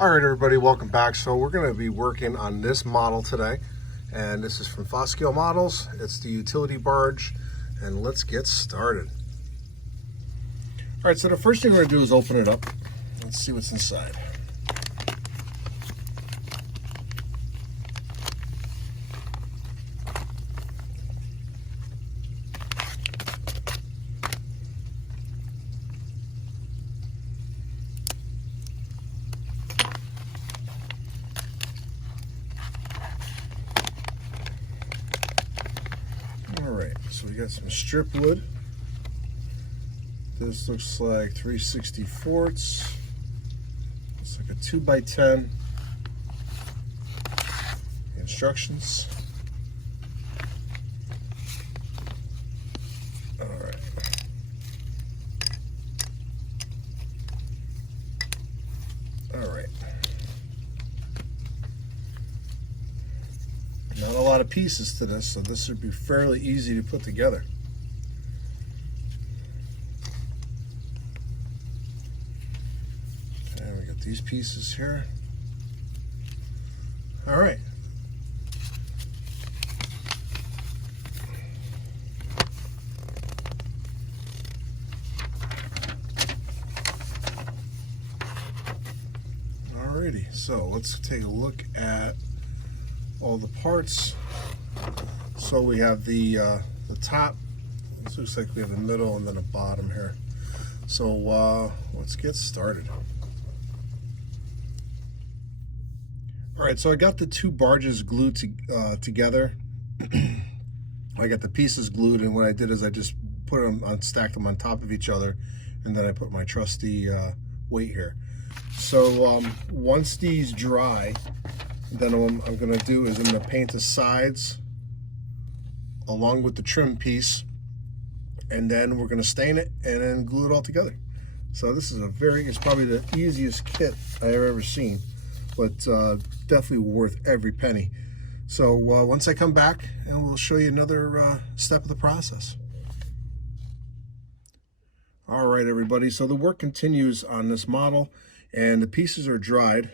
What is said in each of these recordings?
All right, everybody, welcome back. So we're going to be working on this model today, and this is from Fos Scale Models. It's the utility barge, and let's get started. All right, so the first thing we're going to do is open it up. Let's see what's inside. Alright, so we got some strip wood. This looks like 3/64. It's like a 2x10. Instructions. Alright. Alright. Not a lot of pieces to this, so this should be fairly easy to put together. Okay, we got these pieces here. All right. Alrighty, so let's take a look at all the parts. So we have the top. This looks like we have a middle and then a bottom here. So let's get started. All right, so I got the two barges glued together. I got the pieces glued, and what I did is I just put them on, stacked them on top of each other, and then I put my trusty weight here. So once these dry, then what I'm going to do is I'm going to paint the sides along with the trim piece, and then we're going to stain it and then glue it all together. So this is it's probably the easiest kit I've ever seen, but definitely worth every penny. So once I come back, and we'll show you another step of the process. All right, everybody, so the work continues on this model, and the pieces are dried.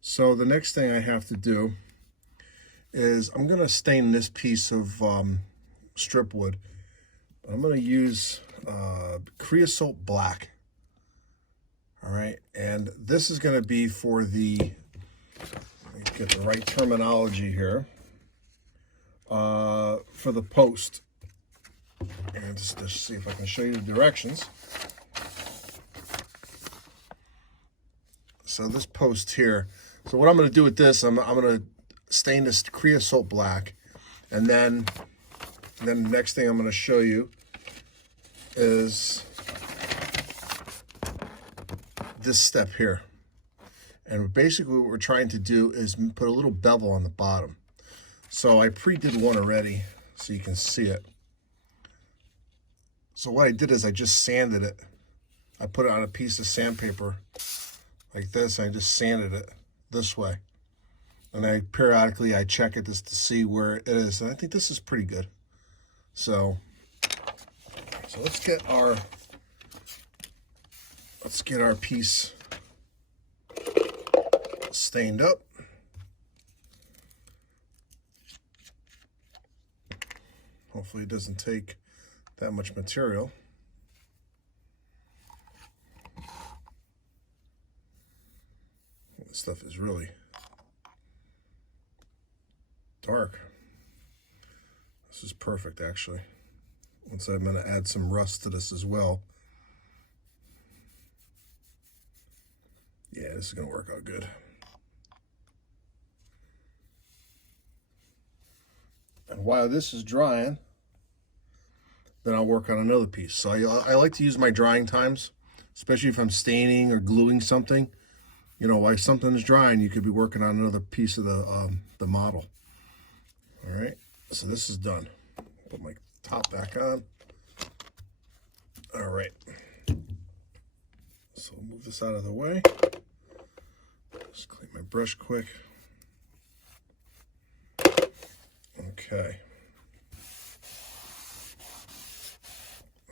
So the next thing I have to do is I'm going to stain this piece of strip wood. I'm going to use creosote black. All right, and this is going to be for the, let me get the right terminology here, for the post. And just see if I can show you the directions. So this post here, so what I'm going to do with this, I'm going to stain this creosote black, and then the next thing I'm going to show you is this step here. And basically what we're trying to do is put a little bevel on the bottom. So I pre-did one already so you can see it. So what I did is I just sanded it. I put it on a piece of sandpaper like this, and I just sanded it this way. And I periodically check it just to see where it is. And I think this is pretty good. So let's get our piece stained up. Hopefully it doesn't take that much material. This stuff is really dark. This is perfect, actually. Once I'm going to add some rust to this as well. Yeah, this is going to work out good. And while this is drying, then I'll work on another piece. So I like to use my drying times, especially if I'm staining or gluing something. You know, while something's drying, you could be working on another piece of the model. All right, so this is done. Put my top back on. All right, so move this out of the way. Just clean my brush quick. Okay.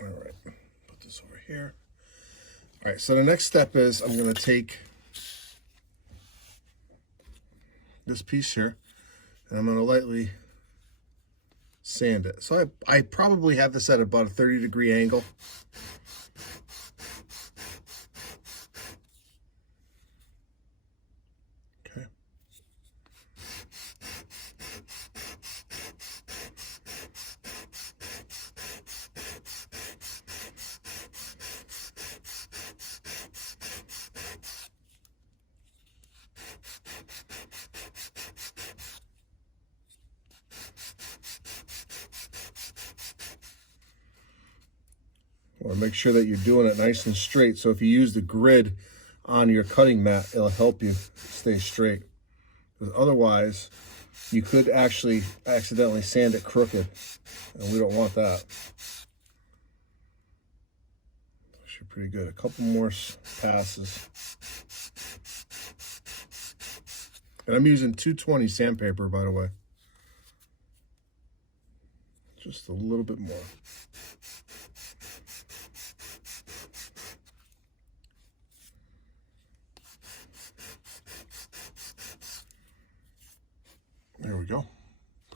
All right, put this over here. All right, so the next step is I'm going to take this piece here, and I'm going to lightly sand it. So I probably have this at about a 30-degree angle. Okay. Or make sure that you're doing it nice and straight. So if you use the grid on your cutting mat, it'll help you stay straight. Because otherwise, you could actually accidentally sand it crooked, and we don't want that. Actually pretty good. A couple more passes. And I'm using 220 sandpaper, by the way. Just a little bit more. There we go.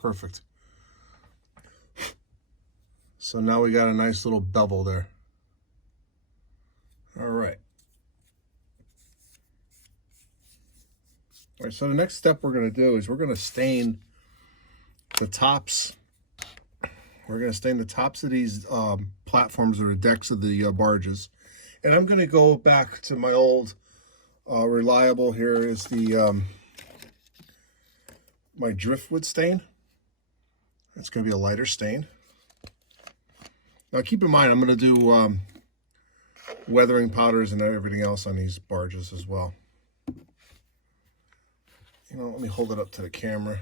Perfect. So now we got a nice little bevel there. All right. All right, so the next step we're going to do is we're going to stain the tops. We're going to stain the tops of these platforms or decks of the barges. And I'm going to go back to my old reliable. Here is the my driftwood stain. It's going to be a lighter stain. Now keep in mind, I'm going to do weathering powders and everything else on these barges as well. You know, let me hold it up to the camera.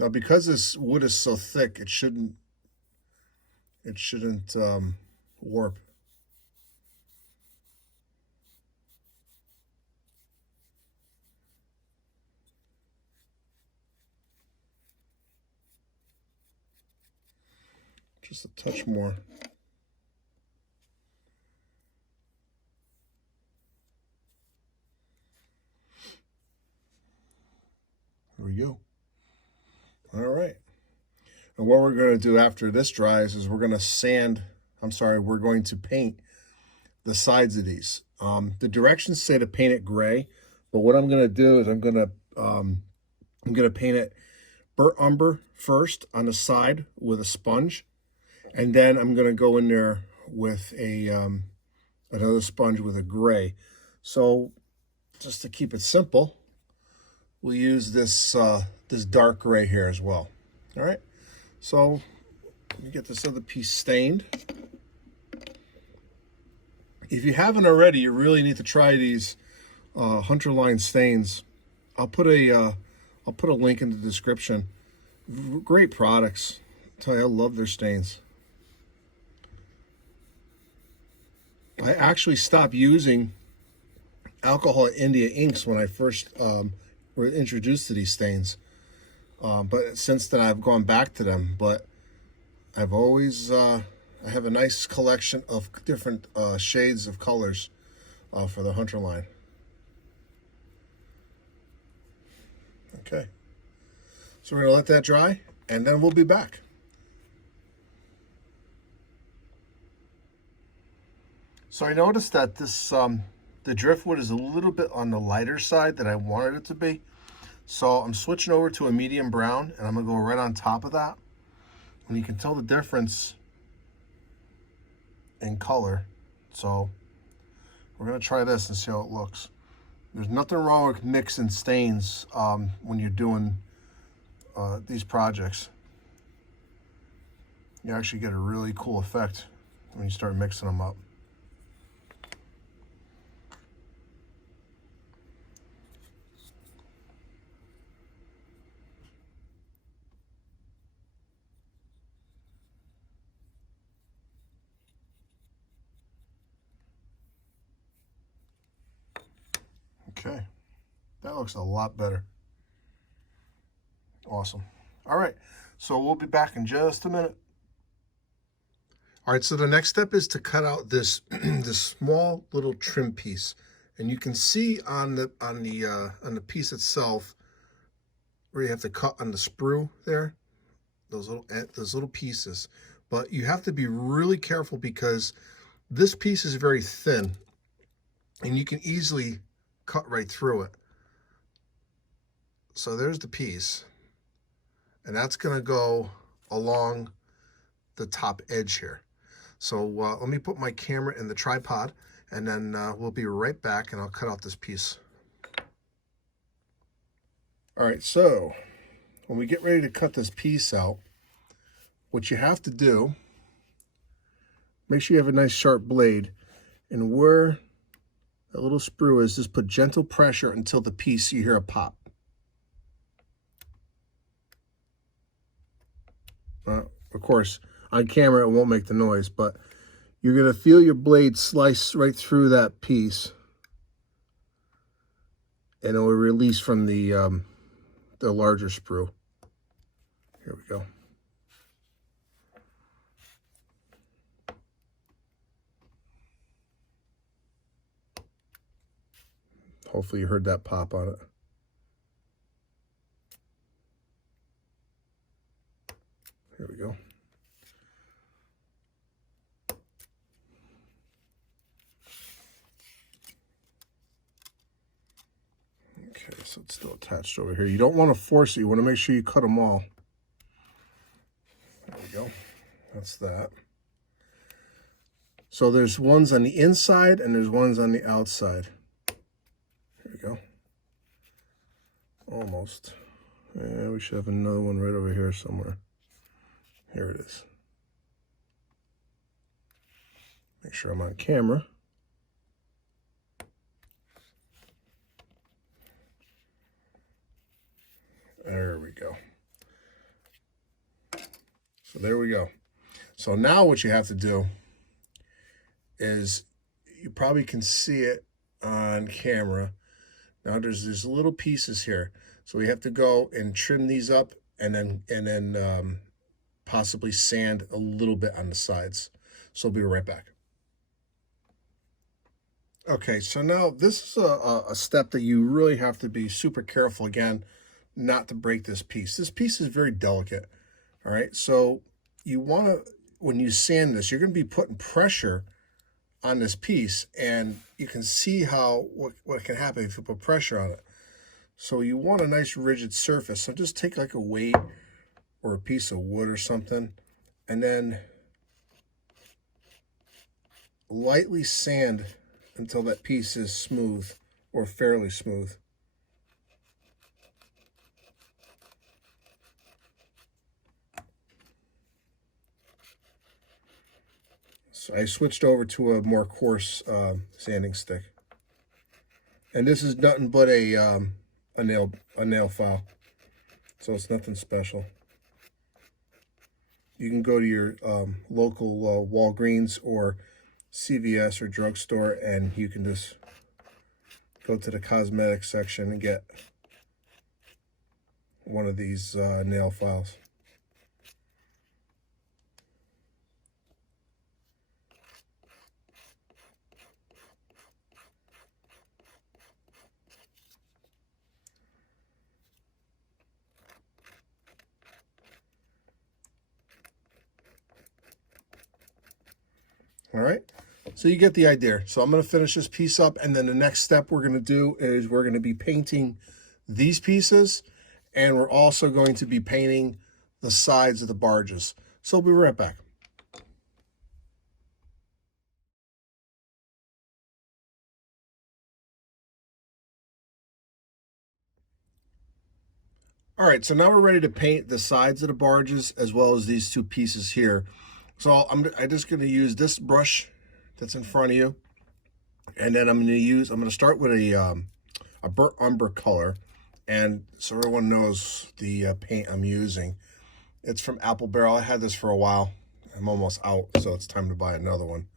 Now, because this wood is so thick, it shouldn't warp. Just a touch more. There we go. All right. And what we're going to do after this dries is we're going to paint the sides of these. The directions say to paint it gray, but what I'm going to do is I'm going to paint it burnt umber first on the side with a sponge, and then I'm going to go in there with a another sponge with a gray. So just to keep it simple, we'll use this this dark gray here as well. All right, so let me get this other piece stained. If you haven't already, you really need to try these Hunterline stains. I'll put a link in the description. Great products. I tell you, I love their stains. I actually stopped using Alcohol India inks when I first were introduced to these stains. But since then, I've gone back to them. But I've always, I have a nice collection of different shades of colors for the Hunterline. Okay. So we're going to let that dry, and then we'll be back. So I noticed that this the driftwood is a little bit on the lighter side than I wanted it to be. So I'm switching over to a medium brown, and I'm going to go right on top of that. And you can tell the difference in color. So we're going to try this and see how it looks. There's nothing wrong with mixing stains when you're doing these projects. You actually get a really cool effect when you start mixing them up. Okay, that looks a lot better. Awesome. All right, so we'll be back in just a minute. All right, so the next step is to cut out this this small little trim piece, and you can see on the piece itself where you have to cut on the sprue there, those little pieces. But you have to be really careful because this piece is very thin, and you can easily cut right through it. So there's the piece, and that's going to go along the top edge here. So let me put my camera in the tripod, and then we'll be right back, and I'll cut out this piece. All right, so when we get ready to cut this piece out, what you have to do, make sure you have a nice sharp blade, and where that little sprue is, just put gentle pressure until the piece, you hear a pop. Of course, on camera it won't make the noise, but you're going to feel your blade slice right through that piece, and it will release from the larger sprue. Here we go. Hopefully you heard that pop on it. Here we go. Okay, so it's still attached over here. You don't want to force it. You want to make sure you cut them all. There we go. That's that. So there's ones on the inside and there's ones on the outside. Here we go. Almost. Yeah, we should have another one right over here somewhere. Here it is. Make sure I'm on camera. There we go. So there we go. So now what you have to do is, you probably can see it on camera. Now there's these little pieces here. So we have to go and trim these up, and then possibly sand a little bit on the sides. So we'll be right back. Okay, so now this is a step that you really have to be super careful, again, not to break this piece. This piece is very delicate, all right? So you want to, when you sand this, you're going to be putting pressure on this piece, and you can see how what can happen if you put pressure on it. So you want a nice rigid surface. So just take like a weight or a piece of wood or something, and then lightly sand until that piece is smooth or fairly smooth. So I switched over to a more coarse sanding stick, and this is nothing but a nail file, so it's nothing special. You can go to your local Walgreens or CVS or drugstore, and you can just go to the cosmetic section and get one of these nail files. All right, so you get the idea. So I'm going to finish this piece up, and then the next step we're going to do is we're going to be painting these pieces, and we're also going to be painting the sides of the barges. So we'll be right back. All right, so now we're ready to paint the sides of the barges as well as these two pieces here. So I'm just going to use this brush that's in front of you, and then I'm going to start with a burnt umber color, and so everyone knows the paint I'm using. It's from Apple Barrel. I had this for a while. I'm almost out, so it's time to buy another one.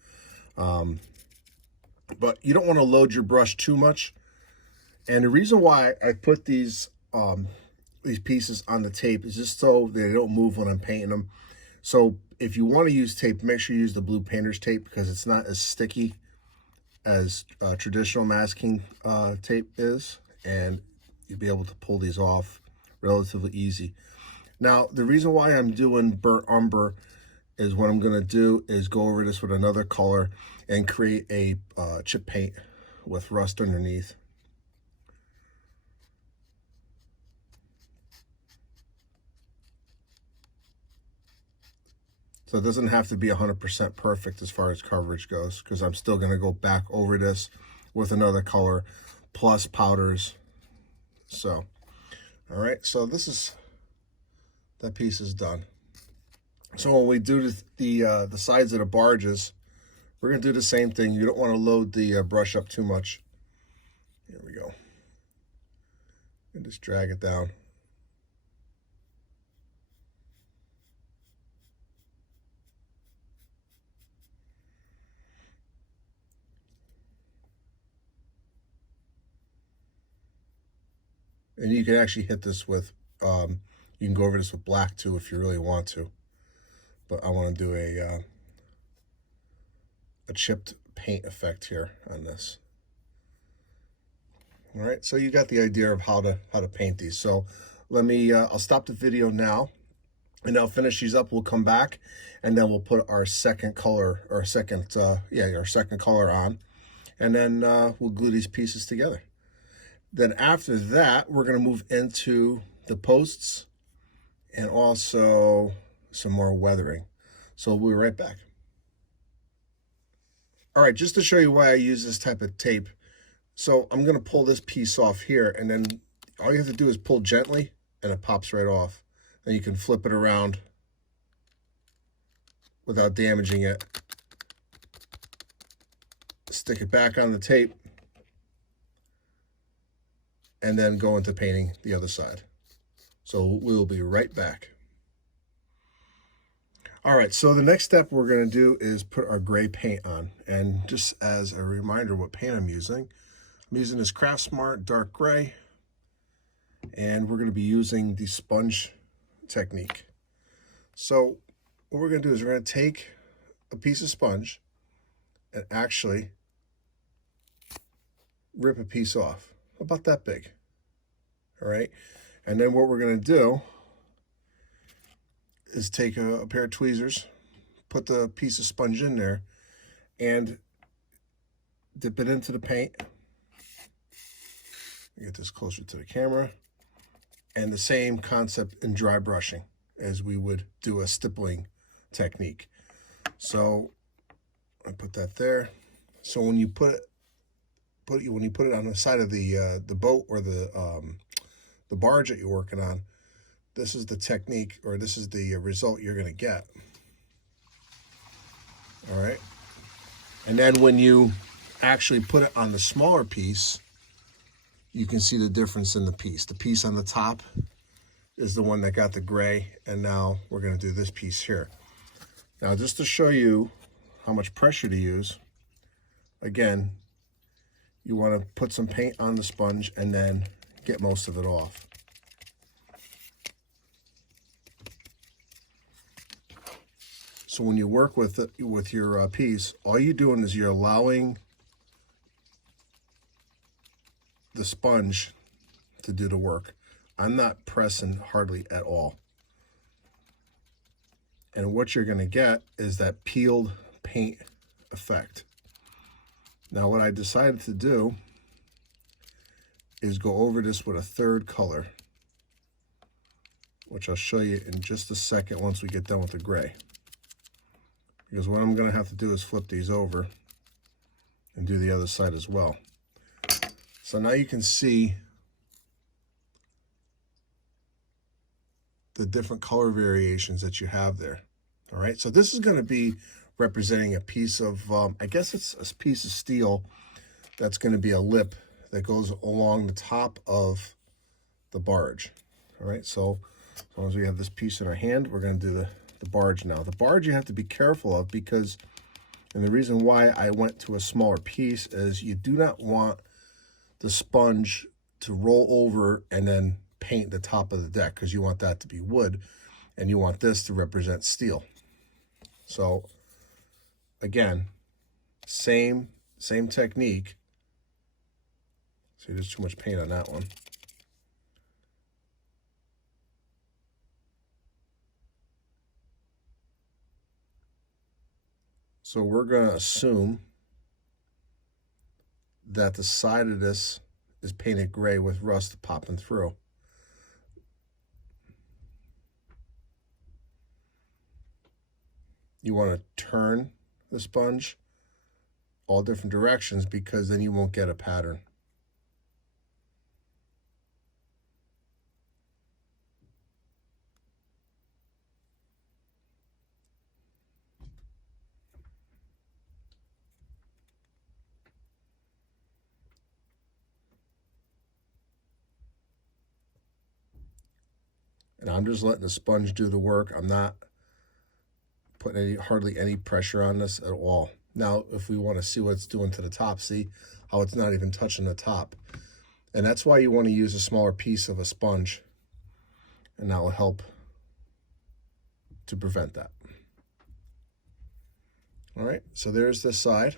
But you don't want to load your brush too much, and the reason why I put these pieces on the tape is just so they don't move when I'm painting them. So if you want to use tape, make sure you use the blue painter's tape because it's not as sticky as traditional masking tape is, and you'll be able to pull these off relatively easy. Now, the reason why I'm doing burnt umber is what I'm going to do is go over this with another color and create a chip paint with rust underneath. So it doesn't have to be 100% perfect as far as coverage goes, because I'm still going to go back over this with another color plus powders. So, all right, so that piece is done. So when we do the sides of the barges, we're going to do the same thing. You don't want to load the brush up too much. Here we go. And just drag it down. And you can actually hit this with, you can go over this with black too if you really want to. But I want to do a chipped paint effect here on this. All right, so you got the idea of how to paint these. So let me, I'll stop the video now, and I'll finish these up. We'll come back, and then we'll put our second color, or second color on, and then we'll glue these pieces together. Then after that, we're going to move into the posts and also some more weathering. So we'll be right back. All right, just to show you why I use this type of tape. So I'm going to pull this piece off here, and then all you have to do is pull gently, and it pops right off. Then you can flip it around without damaging it. Stick it back on the tape, and then go into painting the other side. So we'll be right back. All right, so the next step we're going to do is put our gray paint on. And just as a reminder what paint I'm using this Craftsman dark gray, and we're going to be using the sponge technique. So what we're going to do is we're going to take a piece of sponge and actually rip a piece off, about that big. All right, and then what we're going to do is take a pair of tweezers, put the piece of sponge in there, and dip it into the paint. Get this closer to the camera. And the same concept in dry brushing as we would do a stippling technique. So I put that there. So when you put it on the side of the boat or the barge that you're working on, this is the technique, or this is the result you're going to get. All right. And then when you actually put it on the smaller piece, you can see the difference in the piece. The piece on the top is the one that got the gray, and now we're going to do this piece here. Now, just to show you how much pressure to use, again, you want to put some paint on the sponge and then get most of it off. So when you work with it, with your piece, all you're doing is you're allowing the sponge to do the work. I'm not pressing hardly at all. And what you're going to get is that peeled paint effect. Now what I decided to do is go over this with a third color, which I'll show you in just a second once we get done with the gray. Because what I'm going to have to do is flip these over and do the other side as well. So now you can see the different color variations that you have there. All right, so this is going to be representing a piece of, I guess it's a piece of steel that's going to be a lip that goes along the top of the barge. All right, so as long as we have this piece in our hand, we're going to do the barge now. The barge you have to be careful of because, and the reason why I went to a smaller piece is you do not want the sponge to roll over and then paint the top of the deck, because you want that to be wood and you want this to represent steel. So again, same technique. See, there's too much paint on that one. So we're going to assume that the side of this is painted gray with rust popping through. You want to turn the sponge all different directions because then you won't get a pattern. And I'm just letting the sponge do the work. I'm not putting hardly any pressure on this at all. Now, if we want to see what it's doing to the top, see how it's not even touching the top. And that's why you want to use a smaller piece of a sponge. And that will help to prevent that. All right, so there's this side.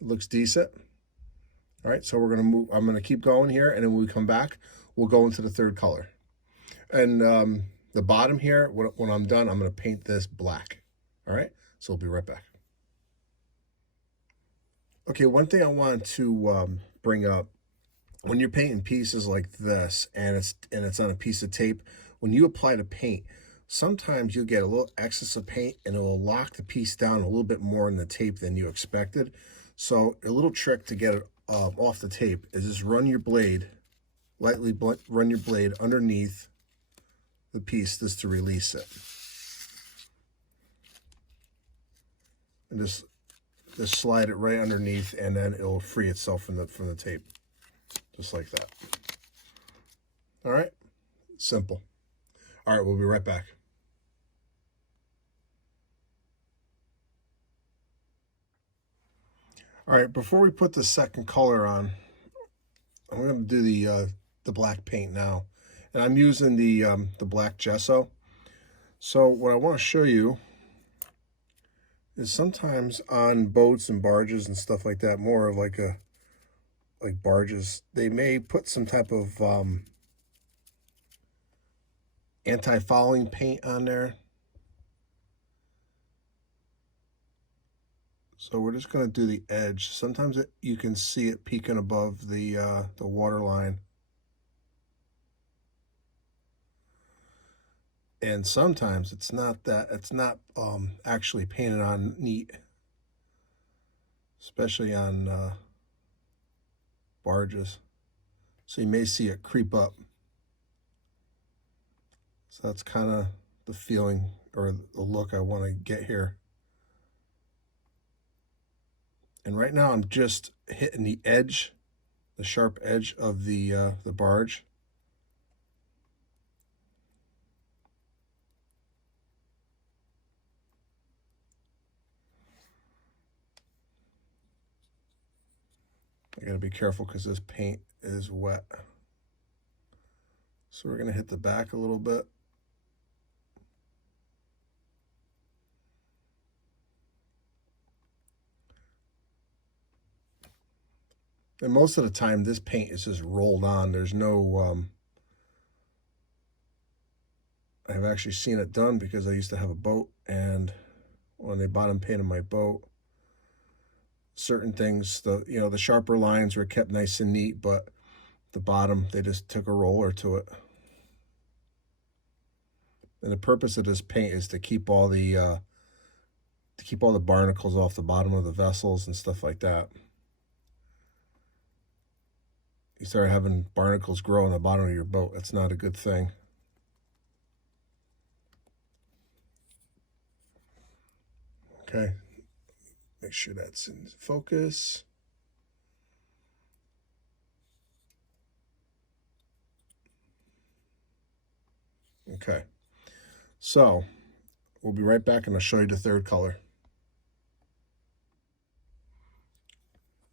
It looks decent. All right, so we're gonna move, I'm gonna keep going here, and then when we come back, we'll go into the third color. And the bottom here, when I'm done, I'm gonna paint this black. All right, so we'll be right back. Okay, one thing I wanted to bring up, when you're painting pieces like this, and it's on a piece of tape, when you apply the paint, sometimes you'll get a little excess of paint and it will lock the piece down a little bit more in the tape than you expected. So a little trick to get it off the tape is just run your blade, lightly run your blade underneath the piece just to release it. And just slide it right underneath, and then it will free itself from the tape. Just like that. All right, simple. All right, we'll be right back. All right, before we put the second color on, I'm going to do the black paint now, and I'm using the black gesso. So what I want to show you is sometimes on boats and barges and stuff like that, more of like barges, they may put some type of anti-fouling paint on there. So we're just going to do the edge. Sometimes you can see it peeking above the water line. And sometimes it's not actually painted on neat, especially on barges. So you may see it creep up. So that's kind of the feeling or the look I want to get here. And right now I'm just hitting the edge, the sharp edge of the barge. I gotta be careful because this paint is wet. So we're gonna hit the back a little bit. And most of the time, this paint is just rolled on. There's no, I've actually seen it done because I used to have a boat, and when they bottom painted my boat, certain things, the sharper lines were kept nice and neat, but the bottom, they just took a roller to it. And the purpose of this paint is to keep all the barnacles off the bottom of the vessels and stuff like that. You start having barnacles grow on the bottom of your boat, that's not a good thing. Okay, make sure that's in focus. Okay, so we'll be right back and I'll show you the third color.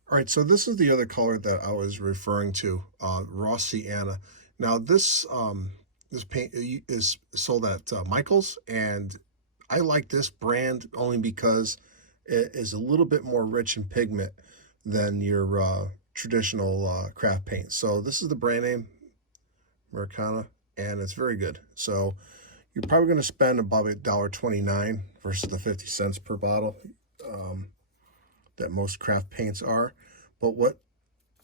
All right, so this is the other color that I was referring to, raw Sienna. Now this paint is sold at Michael's, and I like this brand only because it is a little bit more rich in pigment than your traditional craft paint. So this is the brand name, Americana, and it's very good. So you're probably going to spend about $1.29 versus the 50 cents per bottle that most craft paints are. But what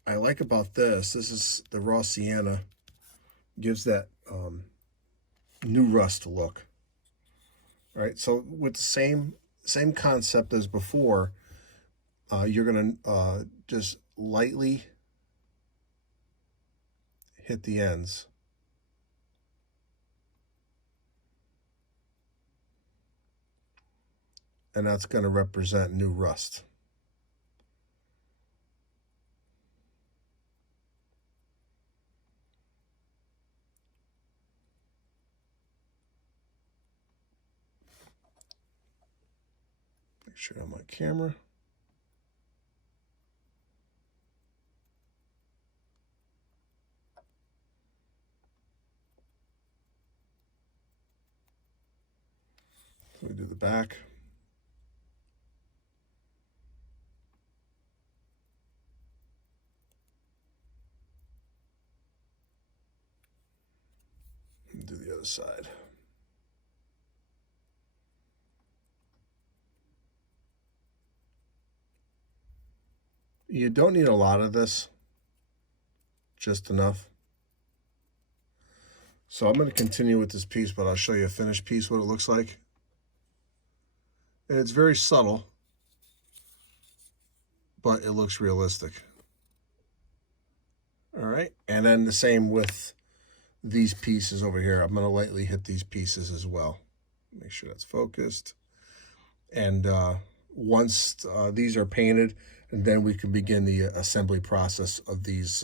I like about this is the raw sienna, gives that new rust look. Right, so with the same concept as before, you're gonna just lightly hit the ends. And that's going to represent new rust. Make sure on my camera. So we do the back. And do the other side. You don't need a lot of this, just enough. So I'm going to continue with this piece, but I'll show you a finished piece, what it looks like. And it's very subtle, but it looks realistic. All right, and then the same with these pieces over here. I'm going to lightly hit these pieces as well. Make sure that's focused. And once these are painted, and then we can begin the assembly process of these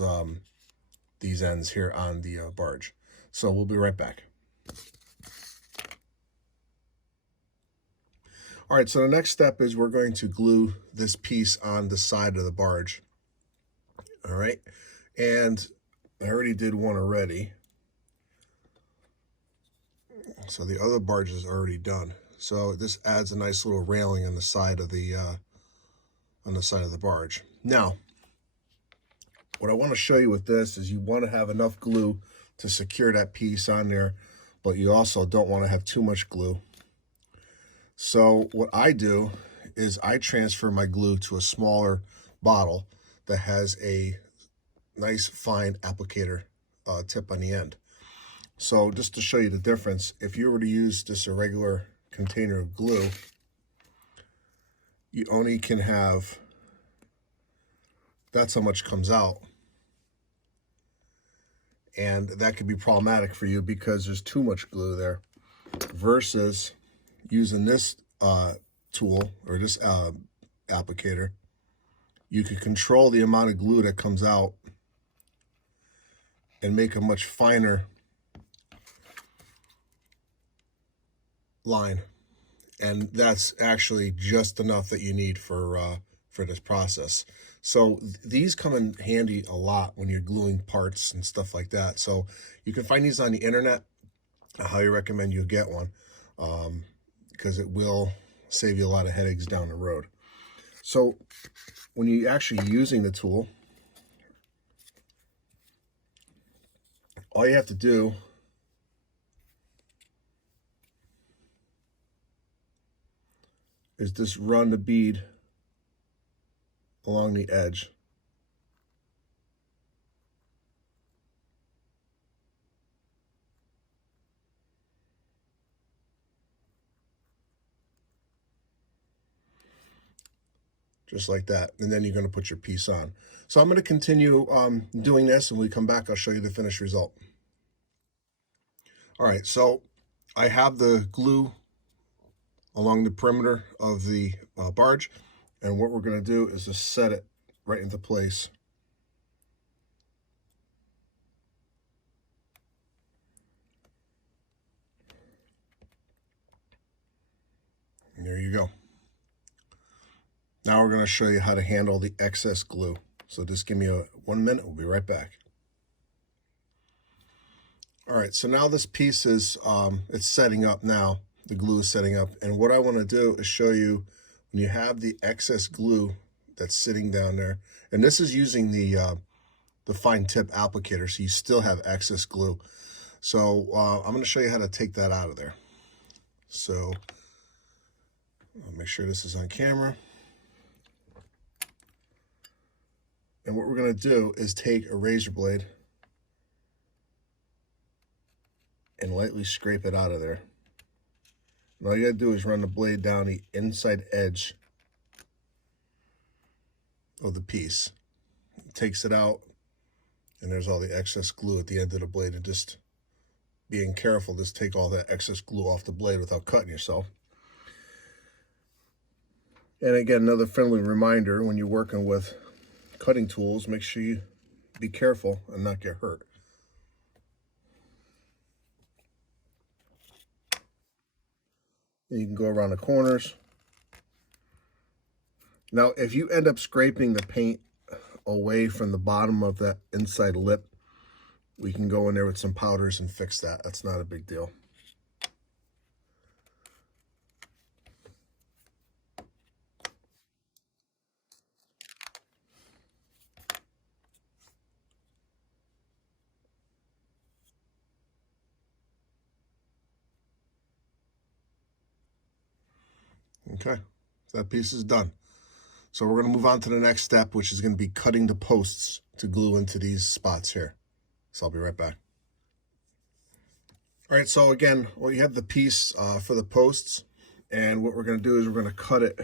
ends here on the barge. So we'll be right back. All right, so the next step is we're going to glue this piece on the side of the barge. All right, and I already did one already. So the other barge is already done. So this adds a nice little railing on the side of the barge. Now, what I want to show you with this is you want to have enough glue to secure that piece on there, but you also don't want to have too much glue. So what I do is I transfer my glue to a smaller bottle that has a nice fine applicator tip on the end. So just to show you the difference, if you were to use just a regular container of glue, you only can have, that's how much comes out. And that could be problematic for you because there's too much glue there, versus using this tool or this applicator. You can control the amount of glue that comes out and make a much finer line, and that's actually just enough that you need for this process. So these come in handy a lot when you're gluing parts and stuff like that. So you can find these on the internet. I highly recommend you get one because it will save you a lot of headaches down the road. So when you're actually using the tool, all you have to do is just run the bead along the edge. Just like that, and then you're going to put your piece on. So I'm going to continue doing this, and when we come back, I'll show you the finished result. All right, so I have the glue along the perimeter of the barge, and what we're going to do is just set it right into place. And there you go. Now we're going to show you how to handle the excess glue. So just give me 1 minute, we'll be right back. All right, so now this piece is it's setting up now. the glue is setting up. And what I want to do is show you when you have the excess glue that's sitting down there, and this is using the fine tip applicator, so you still have excess glue. So I'm going to show you how to take that out of there. So I'll make sure this is on camera. And what we're going to do is take a razor blade and lightly scrape it out of there. And all you got to do is run the blade down the inside edge of the piece. It takes it out, and there's all the excess glue at the end of the blade. And just being careful, just take all that excess glue off the blade without cutting yourself. And again, another friendly reminder, when you're working with cutting tools, make sure you be careful and not get hurt. And you can go around the corners. Now, if you end up scraping the paint away from the bottom of that inside lip, we can go in there with some powders and fix that. That's not a big deal. Okay, so that piece is done. So we're going to move on to the next step, which is going to be cutting the posts to glue into these spots here. So I'll be right back. All right, so again, well, you have the piece for the posts, and what we're going to do is we're going to cut it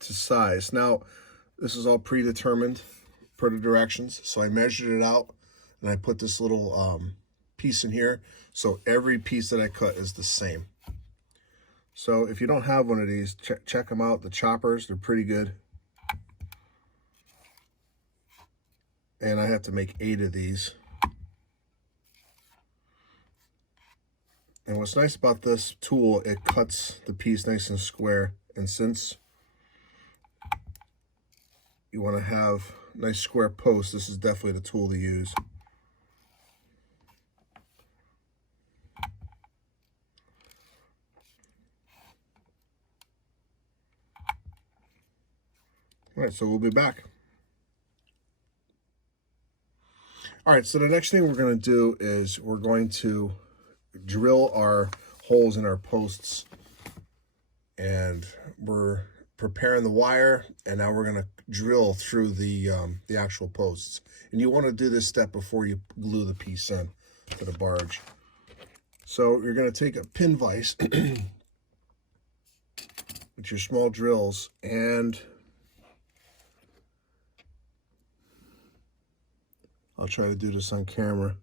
to size. Now, this is all predetermined per the directions, so I measured it out, and I put this little piece in here, so every piece that I cut is the same. So if you don't have one of these, check them out. The choppers, they're pretty good. And I have to make 8 of these. And what's nice about this tool, it cuts the piece nice and square. And since you want to have nice square posts, this is definitely the tool to use. All right, so we'll be back. All right, so the next thing we're going to do is we're going to drill our holes in our posts, and we're preparing the wire, and now we're going to drill through the actual posts. And you want to do this step before you glue the piece in to the barge. So you're going to take a pin vise with your small drills, and I'll try to do this on camera.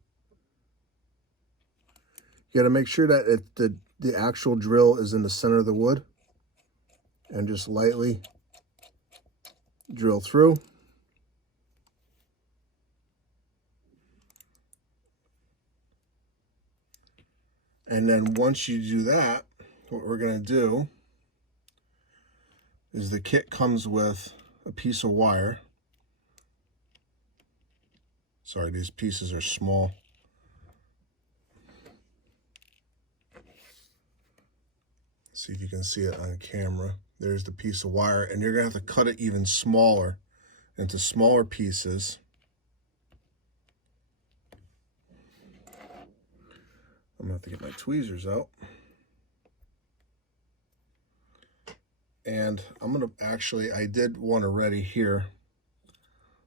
You got to make sure that the actual drill is in the center of the wood, and just lightly drill through. And then once you do that, what we're going to do is the kit comes with a piece of wire. Sorry, these pieces are small. See if you can see it on camera. There's the piece of wire, and you're going to have to cut it even smaller into smaller pieces. I'm going to have to get my tweezers out. And I'm going to actually, I did one already here.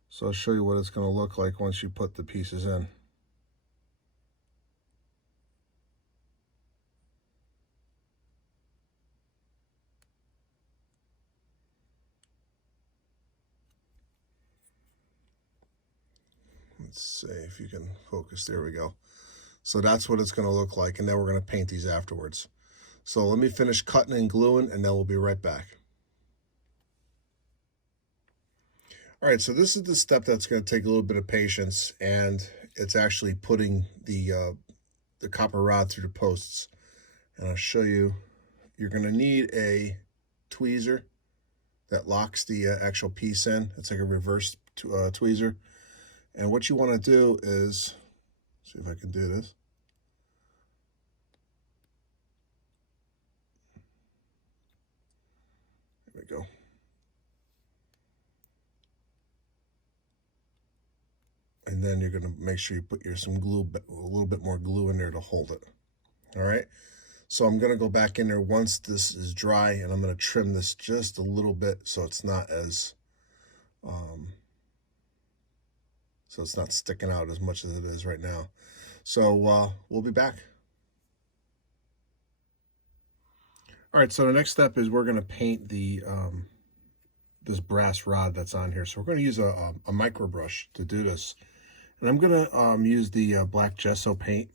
So I'll show you what it's going to look like once you put the pieces in. Let's see if you can focus. There we go. So that's what it's going to look like, and then we're going to paint these afterwards. So let me finish cutting and gluing, and then we'll be right back. All right, so this is the step that's going to take a little bit of patience, and it's actually putting the copper rod through the posts. And I'll show you. You're going to need a tweezer that locks the actual piece in. It's like a reverse tweezer. And what you want to do is, see if I can do this. then you're going to make sure you put some glue, a little bit more glue in there to hold it. All right, so I'm going to go back in there once this is dry, and I'm going to trim this just a little bit so it's not as so it's not sticking out as much as it is right now. So we'll be back. All right, so the next step is we're going to paint the this brass rod that's on here. So we're going to use a micro brush to do this, and I'm going to use the black gesso paint.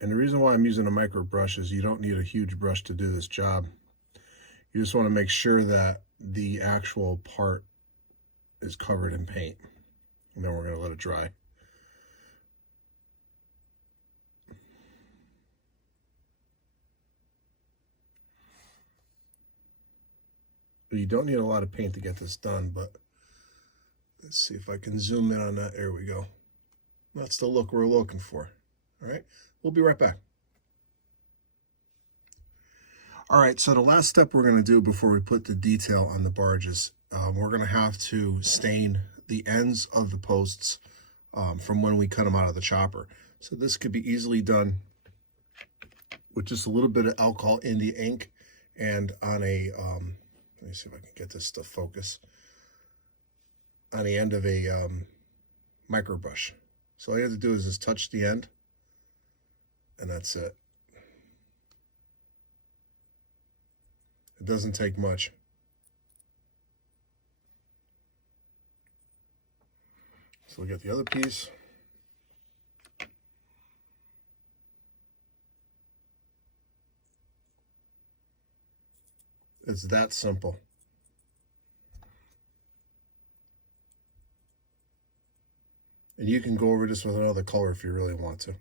And the reason why I'm using a micro brush is you don't need a huge brush to do this job. You just want to make sure that the actual part is covered in paint, and then we're going to let it dry. You don't need a lot of paint to get this done, but let's see if I can zoom in on that. There we go. That's the look we're looking for. All right, we'll be right back. All right, so the last step we're going to do before we put the detail on the barges, we're going to have to stain the ends of the posts from when we cut them out of the chopper. So this could be easily done with just a little bit of alcohol India ink and on a, let me see if I can get this to focus, on the end of a micro brush. So all you have to do is just touch the end, and that's it. It doesn't take much. So we get the other piece. It's that simple. And you can go over this with another color if you really want to.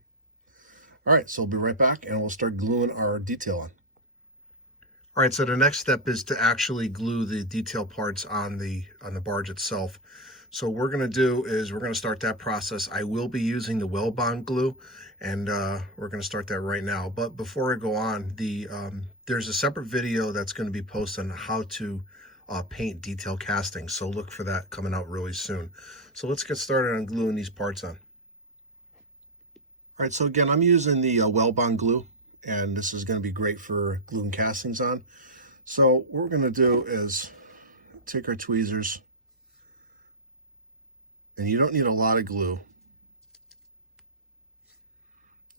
All right, so we'll be right back and we'll start gluing our detail on. All right, so the next step is to actually glue the detail parts on the barge itself. So what we're going to do is we're going to start that process. I will be using the well bond glue, and we're going to start that right now. But before I go on, there's a separate video that's going to be posted on how to paint detail casting. So look for that coming out really soon. So let's get started on gluing these parts on. All right, so again, I'm using the well bond glue, and this is going to be great for gluing castings on. So what we're going to do is take our tweezers, and you don't need a lot of glue,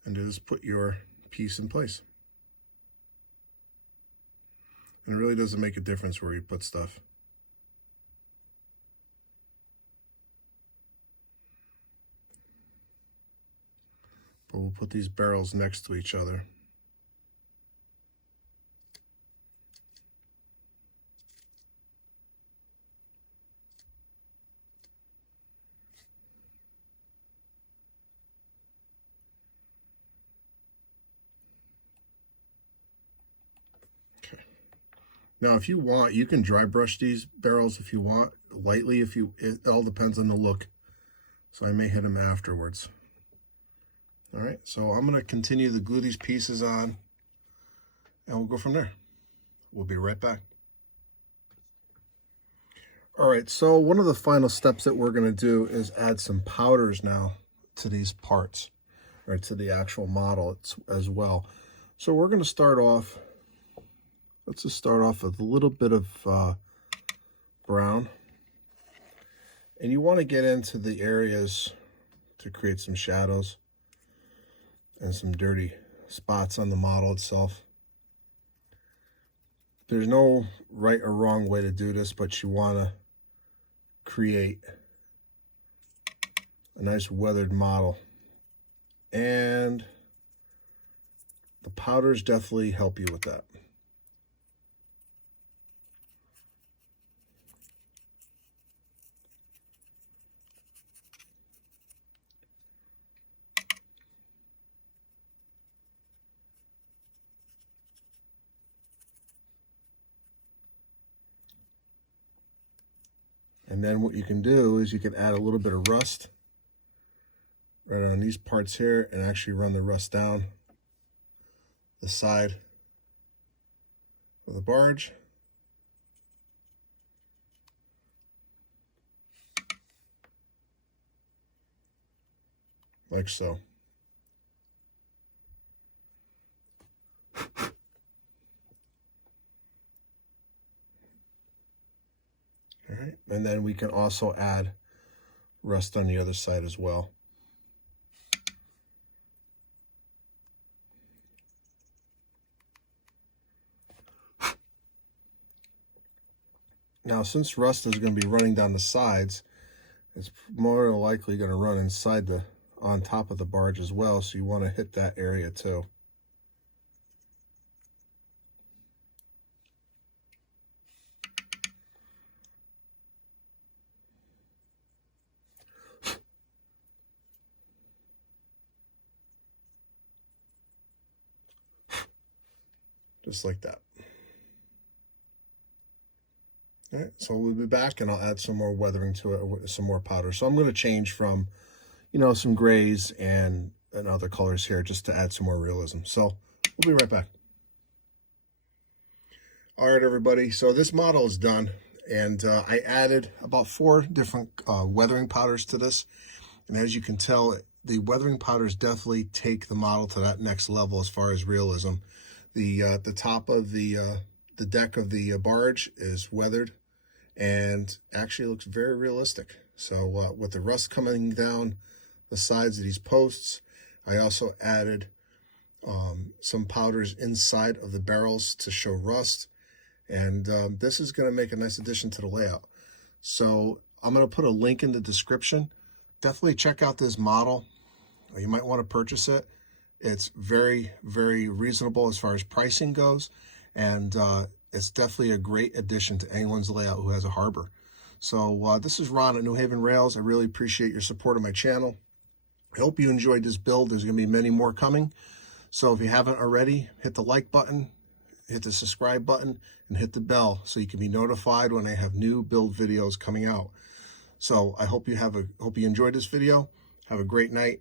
and just put your piece in place. And it really doesn't make a difference where you put stuff. But we'll put these barrels next to each other. Now, if you want, you can dry brush these barrels if you want, lightly. It all depends on the look. So I may hit them afterwards. All right, so I'm going to continue to glue these pieces on, and we'll go from there. We'll be right back. All right, so one of the final steps that we're going to do is add some powders now to these parts, or to the actual model as well. So we're going to start off. Let's just start off with a little bit of brown. And you want to get into the areas to create some shadows and some dirty spots on the model itself. There's no right or wrong way to do this, but you want to create a nice weathered model. And the powders definitely help you with that. And then what you can do is you can add a little bit of rust right on these parts here and actually run the rust down the side of the barge. like so. All right, and then we can also add rust on the other side as well. Now, since rust is going to be running down the sides, it's more likely going to run inside on top of the barge as well, so you want to hit that area too. Just like that. All right, so we'll be back and I'll add some more weathering to it, some more powder. So I'm going to change from, you know, some grays and other colors here just to add some more realism. So we'll be right back. All right, everybody. So this model is done, and I added about 4 different weathering powders to this. And as you can tell, the weathering powders definitely take the model to that next level as far as realism. The top of the deck of the barge is weathered and actually looks very realistic. So with the rust coming down the sides of these posts, I also added some powders inside of the barrels to show rust. And this is going to make a nice addition to the layout. So I'm going to put a link in the description. Definitely check out this model. You might want to purchase it. It's very, very reasonable as far as pricing goes, and it's definitely a great addition to anyone's layout who has a harbor. So this is Ron at New Haven Rails. I really appreciate your support of my channel. I hope you enjoyed this build. There's going to be many more coming. So if you haven't already, hit the like button, hit the subscribe button, and hit the bell so you can be notified when I have new build videos coming out. So I hope you enjoyed this video. Have a great night.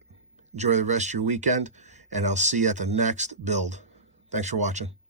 Enjoy the rest of your weekend, and I'll see you at the next build. Thanks for watching.